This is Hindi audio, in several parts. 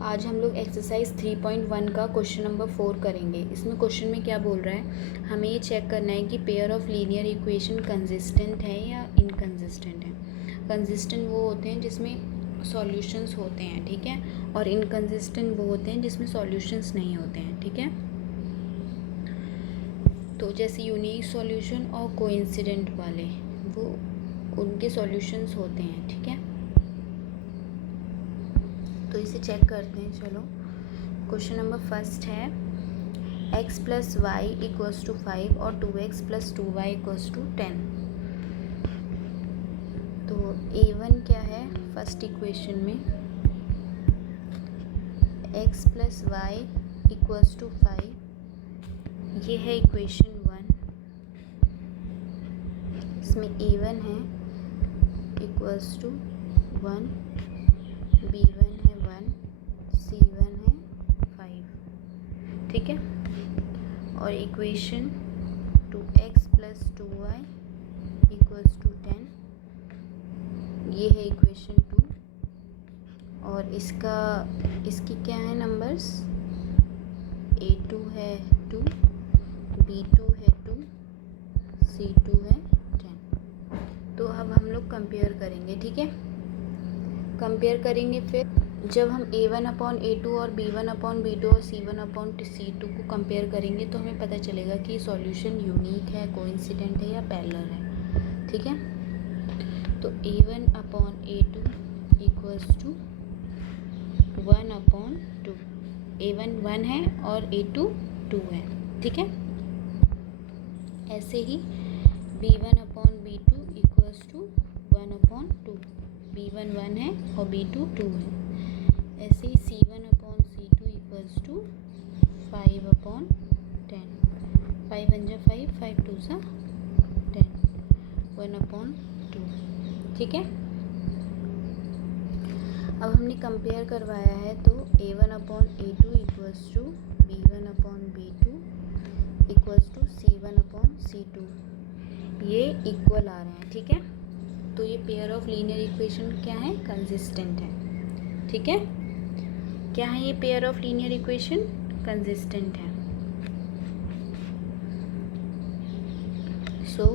आज हम लोग एक्सरसाइज 3.1 का क्वेश्चन नंबर 4 करेंगे। इसमें क्वेश्चन में क्या बोल रहा है, हमें ये चेक करना है कि pair of linear equation consistent है या इनकंसिस्टेंट है। कंसिस्टेंट वो होते हैं जिसमें सॉल्यूशंस होते हैं, ठीक है, और इनकंसिस्टेंट वो होते हैं जिसमें सॉल्यूशंस नहीं होते हैं, ठीक है। तो जैसे यूनिक सॉल्यूशन और कोइंसिडेंट वाले वो उनके सॉल्यूशंस होते हैं, ठीक है। तो इसे चेक करते हैं। चलो, क्वेश्चन नंबर फर्स्ट है x plus y equals to 5 और 2x plus 2y equals to 10। तो a1 क्या है फर्स्ट इक्वेशन में, x plus y equals to 5, ये है इक्वेशन 1। इसमें a1 है इक्वल्स टू 1, b1 है 1, c1 है 5, ठीक है। और equation 2x plus 2y equals to 10, ये है इक्वेशन 2। और इसकी क्या है नंबर्स, a2 है 2, b2 है 2, c2 है 10। तो अब हम लोग कंपेयर करेंगे, ठीक है। कंपेयर करेंगे, फिर जब हम a1 अपॉन a2 और b1 अपॉन b2 और c1 अपॉन c2 को कंपेयर करेंगे तो हमें पता चलेगा कि सॉल्यूशन यूनिक है, कोइंसिडेंट है या पैरेलल है, ठीक है। तो a1 upon a2 equals to 1 upon 2, a1 1 है और a2 2 है, ठीक है। ऐसे ही b1 upon b2 equals to 1 upon 2, b1 1 है और b2 2 है। ऐसे ही c1 upon c2 equals to 5 upon 10, 5 1 जा 5, 5 2 जा 10, 1 अपॉन 2, ठीक है। अब हमने कंपेयर करवाया है तो a1 upon a2 equals to b1 upon b2 equals to c1 upon c2, ये इक्वल आ रहे हैं, ठीक है। तो ये पेयर ऑफ लीनियर इक्वेशन क्या है, कंसिस्टेंट है, ठीक है। क्या है ये pair of linear equation, consistent है। So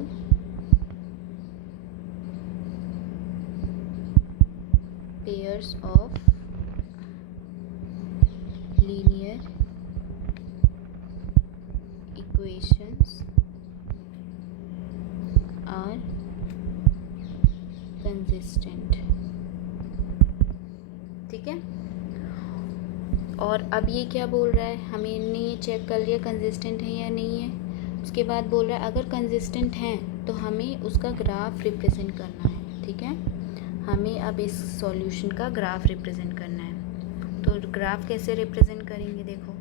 pairs of linear equations are consistent, ठीक है। और अब ये क्या बोल रहा है, हमें ये चेक कर लिया कंसिस्टेंट है या नहीं है। उसके बाद बोल रहा है अगर कंसिस्टेंट हैं तो हमें उसका ग्राफ रिप्रेजेंट करना है, ठीक है। हमें अब इस सॉल्यूशन का ग्राफ रिप्रेजेंट करना है। तो ग्राफ कैसे रिप्रेजेंट करेंगे, देखो,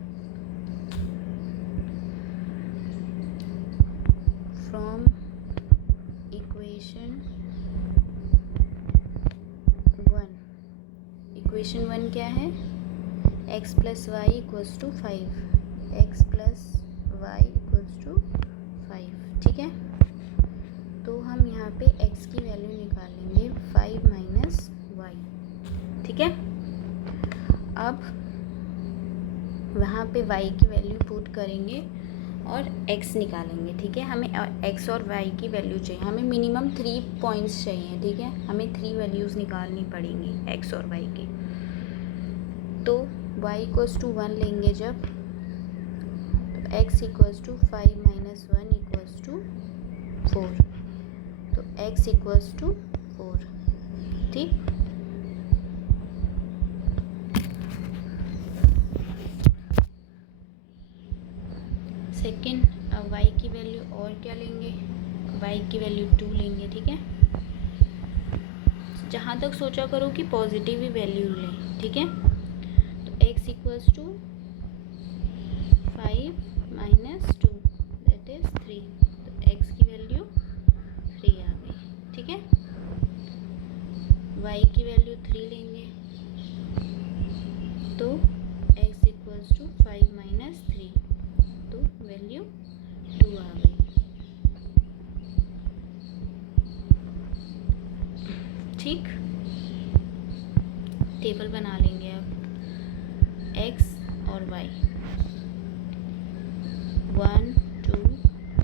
फ्रॉम इक्वेशन 1, इक्वेशन 1 क्या है, x plus y equals to 5, x plus y equals to 5, ठीक है। तो हम यहाँ पे x की वैल्यू निकालेंगे 5 माइनस वाई, ठीक है। अब वहाँ पे y की वैल्यू पुट करेंगे और x निकालेंगे, ठीक है। हमें x और y की वैल्यू चाहिए, हमें मिनिमम 3 पॉइंट्स चाहिए, ठीक है। हमें 3 वैल्यूज़ निकालनी पड़ेंगी x और y की। तो y इक्वल्स टू 1 लेंगे जब, तो x equals to 5 minus 1 equals to 4, तो x इक्वल्स टू 4, ठीक। सेकेंड, अब y की वैल्यू और क्या लेंगे, y की वैल्यू 2 लेंगे, ठीक है। जहाँ तक सोचा करो कि पॉजिटिव ही वैल्यू लें, ठीक है। x equals to 5 minus 2 that is 3, तो x की वैल्यू 3 आ गई, ठीक है। y की वैल्यू 3 लेंगे तो x इक्वल्स टू 5 माइनस 3, तो वैल्यू 2 आ गई, ठीक। टेबल बना लेंगे अब। y 1 2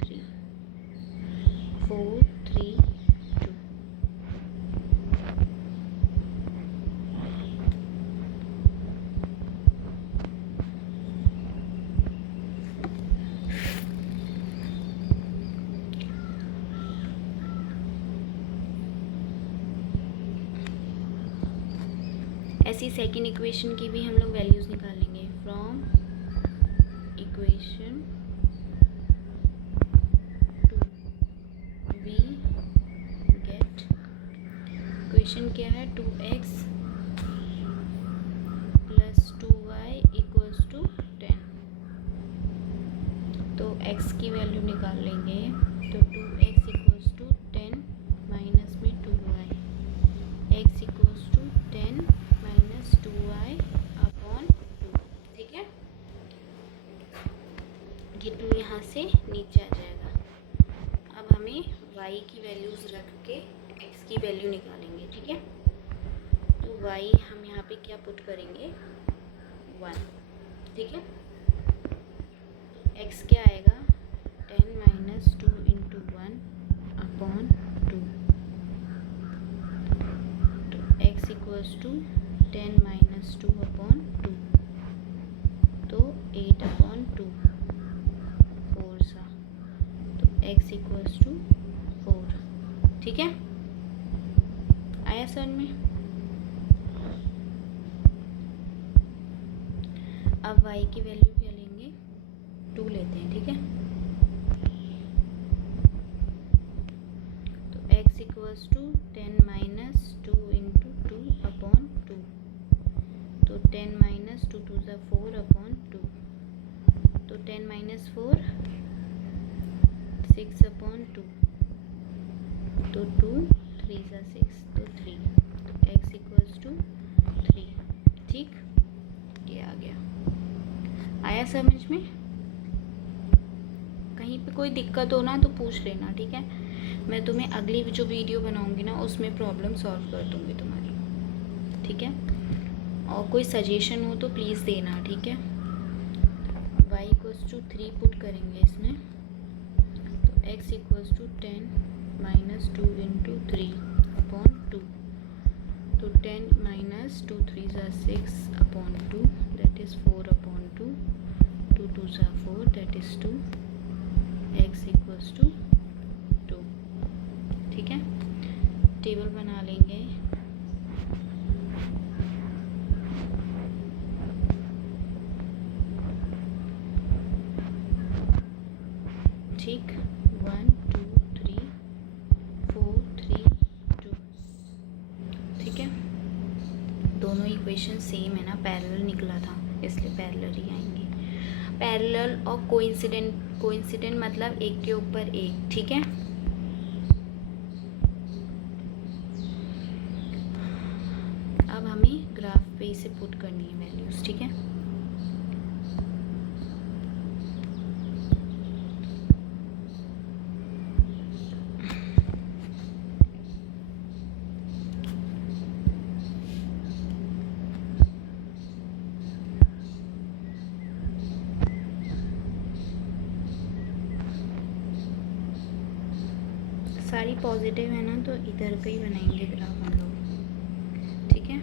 3 4 3 2। ऐसी सेकेंड इक्वेशन की भी हम लोग वैल्यूज़ निकालेंगे। From equation 2 we get, equation क्या है 2x plus 2y equals to 10। तो x की वैल्यू निकाल लेंगे। तो 2x इक्वल्स टू 10 माइनस में 2y, x equals to 10 minus 2y upon 2। ठीक है, ये 2 यहाँ से नीचे आ जाएगा। अब हमें y की वैल्यूज़ रख के x की वैल्यू निकालेंगे। ठीक है, तो y हम यहाँ पे क्या पुट करेंगे 1। ठीक है, x क्या आएगा 10 माइनस 2 इंटू 1 अपॉन 2। तो x equals to 10 minus 2 upon 2, तो 8 अपॉन 2 4 सा, तो x इक्वल्स टू 4। ठीक है, आया सर में। अब y की वैल्यू क्या लेंगे 2 लेते हैं। ठीक है, तो x equals to 10 minus 2 into 2 upon 2, तो 10 माइनस 2 2 ज़ा 4 अपॉन 2, तो 10 माइनस 4 6 अपॉन 2, तो 2 3 ज़ा 6, तो 3, तो x इक्वल्स टू 3। ठीक, ये आ गया। आया समझ में? कहीं पे कोई दिक्कत हो ना तो पूछ लेना। ठीक है, मैं तुम्हें अगली जो वीडियो बनाऊंगी ना उसमें प्रॉब्लम सॉल्व कर दूंगी तुम्हारी। ठीक है, और कोई सजेशन हो तो प्लीज़ देना। ठीक है, y इक्वल्स टू 3 पुट करेंगे इसमें, तो x equals to 10 minus 2 into 3 upon 2, तो 10 माइनस 2 3 ज़ा 6 अपॉन 2, दैट इज़ 4 अपॉन 2, 2 2 ज़ा 4, that is 2, x equals to 2। ठीक है, टेबल बना लेंगे। ठीक, 1 2 3 4 3 2। ठीक है, दोनों इक्वेशन सेम है ना, पैरेलल निकला था इसलिए पैरेलल ही आएंगे। पैरेलल और कोइंसिडेंट मतलब एक के ऊपर एक। ठीक है, अब हमें ग्राफ पे इसे पुट करनी है वैल्यूज़। ठीक है, सारी पॉजिटिव है ना, तो इधर का ही बनाएंगे ग्राफ हम लोग। ठीक है,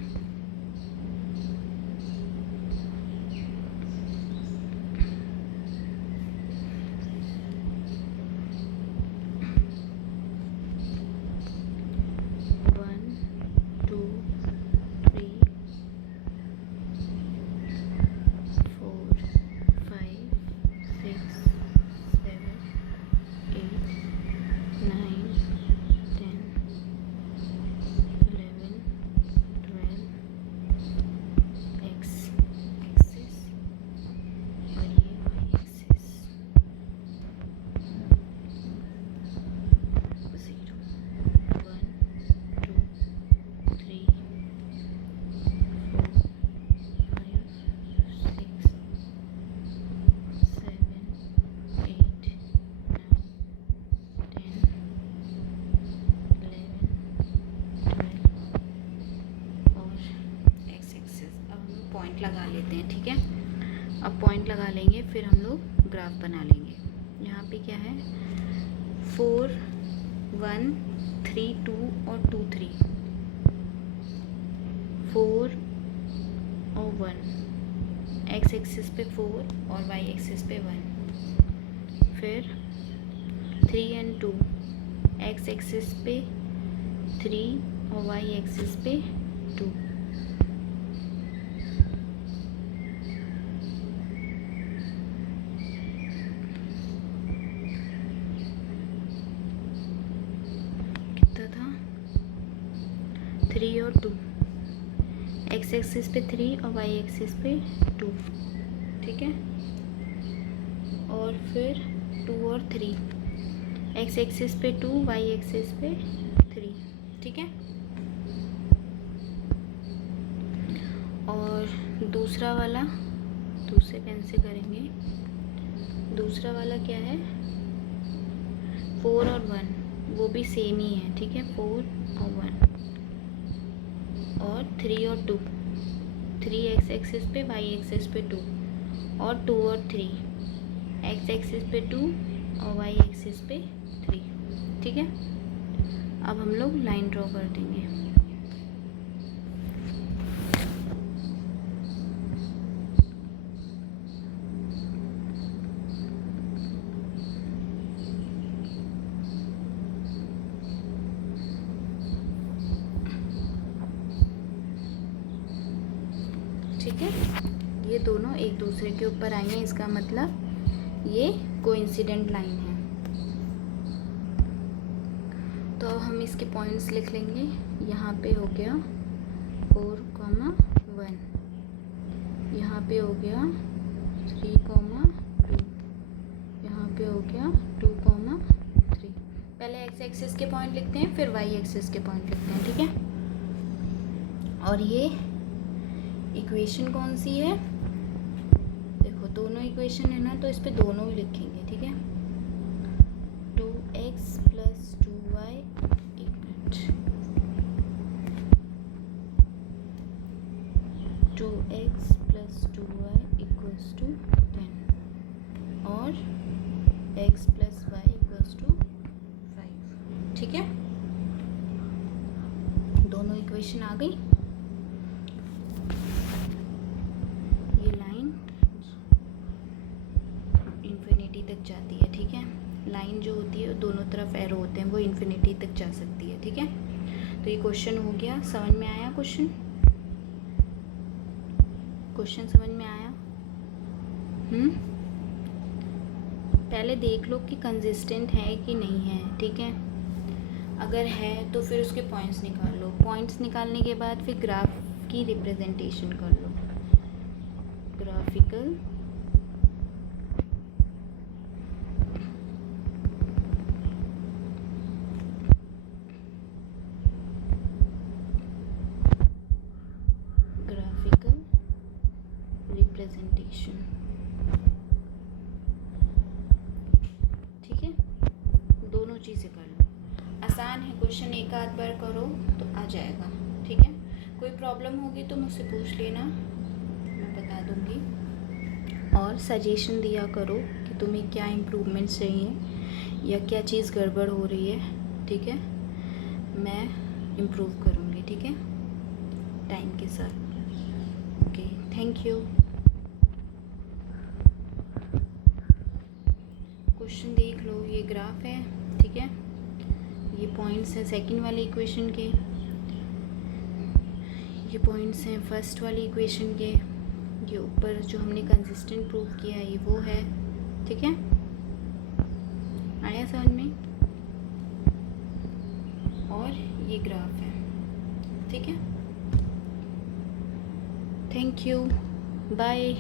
लगा लेते हैं। ठीक है, अब पॉइंट लगा लेंगे, फिर हम लोग ग्राफ बना लेंगे। यहाँ पे क्या है 4 1 3 2 और 2 3, 4 और 1, एक्स एक्सिस पे 4 और वाई एक्सिस पे 1, फिर 3 एंड 2, एक्स एक्सिस पे 3 और वाई एक्सिस पे 2, कितना था 3 और 2, एक्स एक्सिस पे 3 और वाई एक्सिस पे 2, ठीक है। और फिर 2 और 3, एक्स एक्सिस पे 2, वाई एक्सिस पे 3, ठीक है। और दूसरा वाला दूसरे पेन से करेंगे। दूसरा वाला क्या है 4 और 1, वो भी सेम ही है, ठीक है। 4 और 1 और 3 और 2, 3 एक्स एक्सिस पे, वाई एक्सिस पे 2, और 2 और 3, एक्स एक्सिस पे 2 और वाई एक्सिस पे 3, ठीक है। अब हम लोग लाइन ड्रॉ कर देंगे। ठीक है, ये दोनों एक दूसरे के ऊपर आई हैं, इसका मतलब ये कोइंसिडेंट लाइन है। तो हम इसके पॉइंट्स लिख लेंगे। यहाँ पे हो गया 4, 1, यहाँ पे हो गया 3, 2, यहाँ पे हो गया 2, 3। पहले एक्स एक्सिस के पॉइंट लिखते हैं, फिर वाई एक्सिस के पॉइंट लिखते हैं, ठीक है। और ये इक्वेशन कौन सी है, देखो दोनों इक्वेशन है ना, तो इस पे दोनों ही लिखेंगे, ठीक है। 2x + 2y, एक मिनट, 2x + 2y = 10 और x + y = 5, ठीक है। दोनों इक्वेशन आ गई। ये लाइन इन्फिनिटी तक जाती है, ठीक है। लाइन जो होती है दोनों तरफ एरो होते हैं, वो इन्फिनिटी तक जा सकती है, ठीक है। तो ये क्वेश्चन हो गया। समझ में आया क्वेश्चन? क्वेश्चन समझ में आया? पहले देख लो कि कंसिस्टेंट है कि नहीं है, ठीक है। अगर है तो फिर उसके पॉइंट्स निकाल लो। पॉइंट्स निकालने के बाद फिर ग्राफ की रिप्रेजेंटेशन कर लो। ग्राफिकल रिप्रेजेंटेशन, ठीक है। दोनों चीज़ें कर लो, आसान है क्वेश्चन, एक आध बार करो तो आ जाएगा, ठीक है। कोई प्रॉब्लम होगी तो मुझसे पूछ लेना, मैं बता दूंगी। और सजेशन दिया करो कि तुम्हें क्या इम्प्रूवमेंट्स चाहिए या क्या चीज़ गड़बड़ हो रही है, ठीक है। मैं इम्प्रूव करूँगी, ठीक है, टाइम के साथ। Okay, thank you. क्वेश्चन देख लो, ये ग्राफ है, ठीक है। ये पॉइंट्स हैं सेकंड वाली इक्वेशन के, ये पॉइंट्स हैं फर्स्ट वाली इक्वेशन के, ये ऊपर जो हमने कंसिस्टेंट प्रूव किया है ये वो है, ठीक है। आया समझ में? और ये ग्राफ है, ठीक है। Thank you, bye.